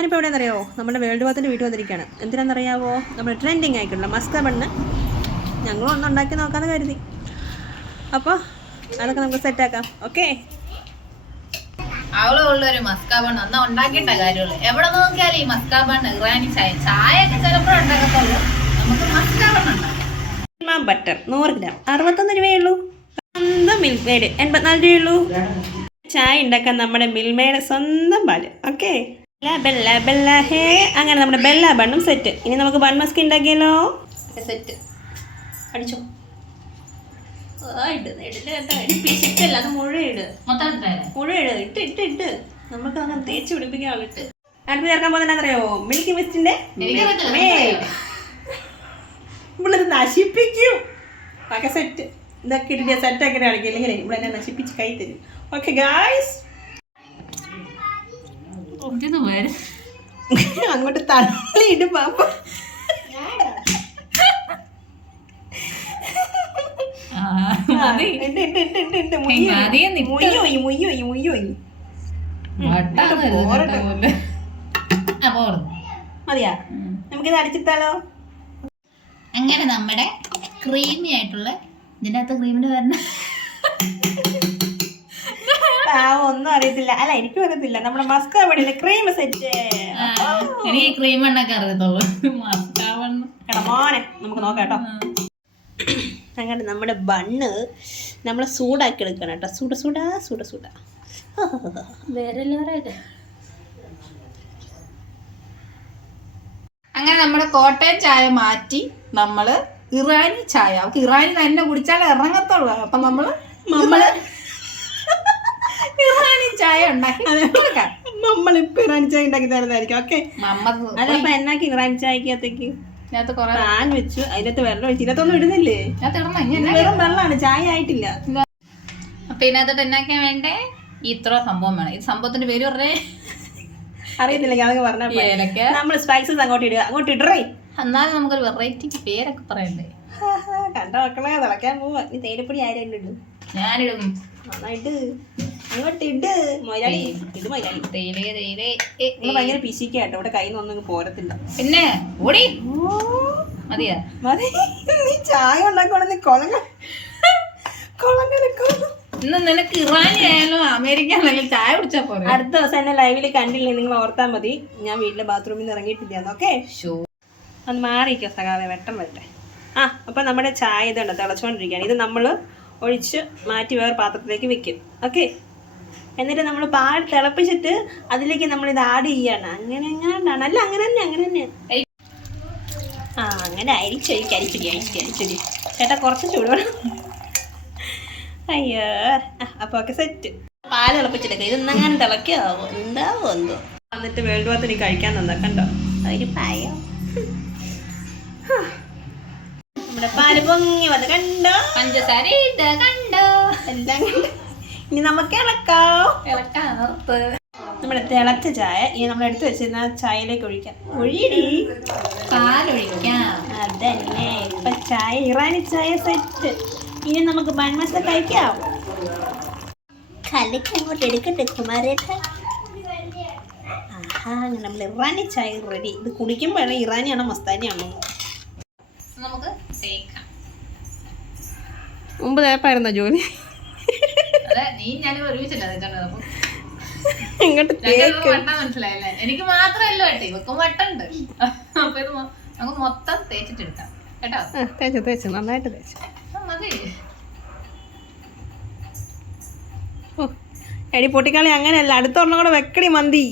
ഞാനിപ്പോൾ എവിടെയാണെന്നറിയാവോ? നമ്മുടെ വേൾഡ് വാത്തിന്റെ വീട്ടിൽ വന്നിരിക്കുകയാണ്. എന്തിനാണെന്നറിയാവോ? നമ്മുടെ ട്രെൻഡിങ് ആയിട്ടുള്ള മസ്ക ബണ്ണ്. ഞങ്ങളും ഒന്ന് ഉണ്ടാക്കി നോക്കാമെന്ന് കരുതി. അപ്പോൾ അതൊക്കെ നമുക്ക് സെറ്റാക്കാം ഓക്കെ അവൾ ഉള്ളൊരു മസ്കാബൺ എന്നാ ഉണ്ടാക്കിയിട്ട കാര്യമുള്ളൂ. എവിടെ നോക്കിയാലും ഈ ഇറാനി ചായ ചായ. ഒക്കെ ചിലപ്പോഴും ഉണ്ടാക്കത്തുള്ളൂ. നമുക്ക് ഉണ്ടാക്കാം. ബട്ടർ നൂറ് ഗ്രാം. അറുപത്തൊന്ന് രൂപയേ ഉള്ളൂ. സ്വന്തം മിൽക്ക് എൺപത്തിനാല് രൂപയേ ഉള്ളൂ. ചായ ഉണ്ടാക്കാൻ നമ്മുടെ മിൽമയുടെ സ്വന്തം പാൽ. Okay Bella Bella hey. അങ്ങനെ നമ്മുടെ ബെല്ല ബണ്ണും സെറ്റ് ഇനി നമുക്ക് ബൺ മസ്ക് ഉണ്ടാക്കിയാലോ സെറ്റ് അടിച്ചോ. ഇടില്ല അത് മുഴുവൻ ഇട്. മൊത്തം എടുത്താലേ മുഴുവൻ ഇട് ഇട്ട് ഇട്ട് ഇട്ട്. നമുക്ക് അങ്ങനെ തേച്ച് പിടിപ്പിക്കാൻ ആളിട്ട് അടുത്ത് ചേർക്കാൻ മിൽക്കി മിസ്റ്റിന്റെ നശിപ്പിക്കും. ഒക്കെ സെറ്റ് ഇതൊക്കെ ഇട്ടിട്ട് സെറ്റ് ആക്കി കാണിക്കും. ഇല്ലെങ്കിൽ ഇവിടെ നശിപ്പിച്ച് കൈ തരും. ഓക്കെ ഗായ്സ് പോലെ. ആ, പാപ്പ മതിയാ. നമുക്കിത് അടിച്ചിട്ടാലോ? അങ്ങനെ നമ്മുടെ ക്രീമി ആയിട്ടുള്ള ഇതിന്റെ അകത്ത് ക്രീമിന് വരണ ഒന്നും അറിയത്തില്ല. അല്ല എനിക്ക് അറിയത്തില്ല. നമ്മുടെ മസ്ക പണിയിലെ ക്രീം സെറ്റ് എനിക്ക് ക്രീം എണ്ണൊക്കെ അറിയത്തുള്ളൂ. മസ്കാബണ്ണ് നമുക്ക് നോക്കാം കേട്ടോ. അങ്ങനെ നമ്മുടെ ബണ്ണ് നമ്മളെ സൂടാക്കി എടുക്കണം കേട്ടോ. സൂട സൂടാ സൂട സൂടാ വേറെ അങ്ങനെ നമ്മുടെ കോട്ടയം ചായ മാറ്റി നമ്മൾ ഇറാനി ചായ. അവർക്ക് ഇറാനി തന്നെ കുടിച്ചാലേ ഇറങ്ങത്തുള്ളൂ. അപ്പൊ നമ്മൾ നമ്മൾ ചായ ഉണ്ടാക്കി നമ്മൾ ഇപ്പൊ ഇറാനി ചായ ഉണ്ടാക്കി തരുന്നതായിരിക്കും. ഓക്കെ. അതപ്പോ എന്നാക്കി ഇറാനി ചായക്കകത്തേക്ക്? പാൻ വെച്ചു. അതിനകത്ത് വെള്ളം ഒഴിച്ചു. ഇതിനകത്തൊന്നും ഇടുന്നില്ലേ? വെറും വെള്ളമാണ്. ചായ ആയിട്ടില്ല. അപ്പൊ ഇതിനകത്തോട്ട് എന്നാക്കാൻ വേണ്ടേ? ഇത്ര സംഭവം വേണം. ഈ സംഭവത്തിന്റെ പേര് പറഞ്ഞേ? അറിയത്തില്ലെങ്കിൽ അതൊക്കെ പറഞ്ഞാൽ നമ്മൾ സ്പൈസസ് അങ്ങോട്ട് ഇടുക. അങ്ങോട്ട് ഇടറേ. എന്നാലും നമുക്കൊരു വെറൈറ്റി പേരൊക്കെ പറയണ്ടേ? കണ്ട മക്കളെ തിളക്കാൻ പോവാ. ഈ തേയിലപ്പൊടി ആരും ഇടും. ഞാനിടും. നന്നായിട്ട് അങ്ങോട്ട് ഇട് മൊയാളി ഇത് മൊയാളി തേയിലേ തേയിലേ. ഏ, ഏ. നിങ്ങൾ ഭയങ്കര പിശിക്കാട്ടോ ഇവിടെ കയ്യിൽ നിന്നൊന്നും പോരത്തില്ല. പിന്നെ ഓടി. മതിയാ? മതി. നീ ചായ ഉണ്ടാക്കണമെന്ന് കൊളങ്ങ കൊളങ്ങലക്കൊന്നും ഇന്ന് നിനക്ക് അമേരിക്ക ആണെങ്കിലും ചായ കുടിച്ചാ പോരെ. അടുത്ത ദിവസം എന്നെ ലൈവിൽ കണ്ടില്ലേ നിങ്ങൾ ഓർത്താൽ മതി. ഞാൻ വീട്ടിലെ ബാത്റൂമിൽ നിന്ന് ഇറങ്ങിയിട്ടില്ല ഓക്കെ ഷോ അത് മാറിക്കോ സഖാവെ വെട്ടം വരട്ടെ. ആ അപ്പം നമ്മുടെ ചായ ഇതുണ്ട് തിളച്ചുകൊണ്ടിരിക്കുകയാണ് ഇത് നമ്മൾ ഒഴിച്ച് മാറ്റി വേറെ പാത്രത്തിലേക്ക് വെക്കും. ഓക്കെ എന്നിട്ട് നമ്മൾ പാൽ തിളപ്പിച്ചിട്ട് അതിലേക്ക് നമ്മൾ ഇത് ആഡ് ചെയ്യാണ്. അങ്ങനെ എങ്ങാണ്ടാണ്? അല്ല അങ്ങനെ തന്നെ അങ്ങനെ തന്നെ. ആ അങ്ങനെ അരിച്ചു അരിക്കും അരിച്ചടി അരിച്ചു അരിച്ചടി ചേട്ടാ കുറച്ച് ചൂടുവേണം അയ്യോ അപ്പോൾ ഒക്കെ സെറ്റ് പാൽ തിളപ്പിച്ചെടുക്കുക ഇതൊന്നങ്ങനെ തിളക്കാവോ എന്താവോ എന്തോ? എന്നിട്ട് വേൾഡ് വാർത്ത എനിക്ക് കഴിക്കാൻ തന്നാ കണ്ടോ? അതിന് പായോ. നമ്മുടെ പാൽ പൊങ്ങി വന്ന് കണ്ടോ? പഞ്ചസാര കണ്ടോ? എല്ലാം കണ്ടോ? ഇനി നമുക്ക് ഇളക്കാം. ഇളക്കാൻ നിർത്ത് നമ്മുടെ തിളച്ച ചായ ഈ നമ്മൾ എടുത്തു വെച്ചിരുന്ന ചായയിലേക്ക് ഒഴിക്കാം. ഒഴിയടി. പാലൊഴിക്കാം അതന്നെ. ഇപ്പൊ ചായ ഇറാനി ചായ സെറ്റ് ഇനി നമുക്ക് ബൺമസ കഴിക്കാം. കലക്ക് അങ്ങോട്ട് എടുക്കട്ടെ കുമാരേട്ട. ആഹാ നമ്മൾ ഇറാനി ചായ റെഡി ഇത് കുടിക്കുമ്പോഴാണ് ഇറാനിയാണോ മസ്താനിയാണോ? നമുക്ക് തേക്കാം. മുമ്പ് തേപ്പായിരുന്നോ ജോലി? നീ ഞാനും ഒരുമിച്ചല്ല ഇങ്ങോട്ട് വട്ടം മനസ്സിലായല്ലേ? എനിക്ക് മാത്രമല്ല കേട്ടോ ഇവക്കും വട്ടുണ്ട് അപ്പൊ ഇത് നമുക്ക് മൊത്തം തേച്ചിട്ടെടുക്കാം. കേട്ടോ? തേച്ചു തേച്ചു. നന്നായിട്ട് തേച്ചു. മതി. എടി പൊട്ടിക്കളി അങ്ങനെയല്ല. അടുത്തൊരെണ്ണം കൂടെ വെക്കടി മന്തി.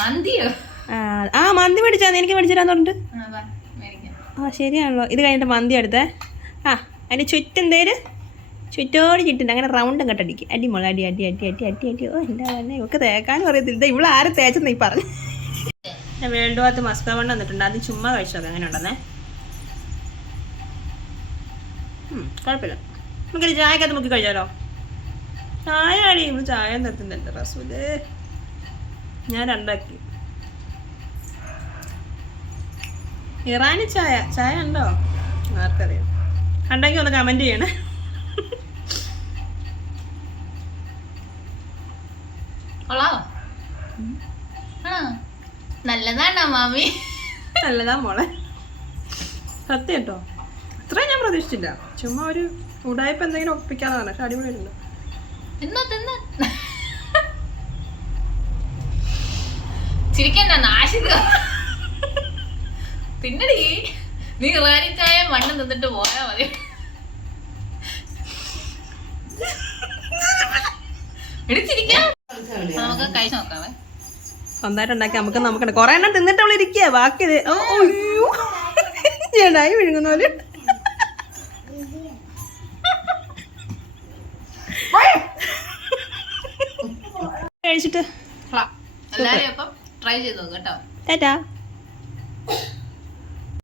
മന്തിയോ? ആ, മന്തി മേടിച്ചാ എനിക്ക് മേടിച്ചിരാന്ന് പറഞ്ഞിട്ട്. ആ, ശരിയാണല്ലോ. ഇത് കഴിഞ്ഞിട്ട് മന്തി എടുത്തേ. ആ അതിന് ചുറ്റും തേര് ചുറ്റോട് ചുറ്റും അങ്ങനെ റൗണ്ട് അങ്ങോട്ട് അടിക്കും. അടി അടി അടി അടി അടി അടി. ഓ എന്താ തന്നെ ഇവക്ക് തേക്കാനും അറിയത്തില്ല. ഇവിടെ ആരും തേച്ചെന്ന് ഈ പറഞ്ഞു? ഞാൻ വേൾഡ് ഭാഗത്ത് മസ്ക കൊണ്ട് വന്നിട്ടുണ്ട് അത് ചുമ്മാ കഴിച്ചത് അങ്ങനെ ഉണ്ടെന്നേ? കുഴപ്പമില്ല. നമുക്കൊരു ചായക്കകത്ത് മുക്കി കഴിച്ചാലോ? ചായ അടി ഇവിടെ ചായ നിർത്തുന്നുണ്ട് റസൂൽ ഞാൻ രണ്ടാക്കി. ഇറാനി ചായ? ചായ ഉണ്ടോ? ആർക്കറിയാം. കണ്ടെങ്കിൽ ഒന്ന് കമന്റ് ചെയ്യണേ. കൊള്ളാവോ നല്ലതാണോ മാമി? നല്ലതാ മോളെ. സത്യം കേട്ടോ. അത്രയും ഞാൻ പ്രതീക്ഷിച്ചില്ല. ചുമ്മാ ഒരു ഉടായ്പ എന്തെങ്കിലും ഒപ്പിക്കാതാണ് പക്ഷെ അടിപൊളിയായിട്ടുണ്ട്. ചിരിക്കണ്ട നാശിക തിന്നടി. നീ ഇറാനി ചായ മണ്ണ് നിന്നിട്ട് പോയാ മതി എടി ചിരിക്കാം നമുക്ക് കഴിച്ചു നോക്കാവേ. സ്വന്തമായിട്ട് ഉണ്ടാക്കി നമുക്ക് നമുക്ക് കുറെ എണ്ണം തിന്നിട്ട് അവൾ ഇരിക്കുക ബാക്കി ചേടായി വിഴുങ്ങുന്ന പോലെ. കഴിച്ചിട്ട്. എല്ലാവരും അപ്പം ട്രൈ ചെയ്ത് നോക്കാം കേട്ടോ. ടാറ്റാ.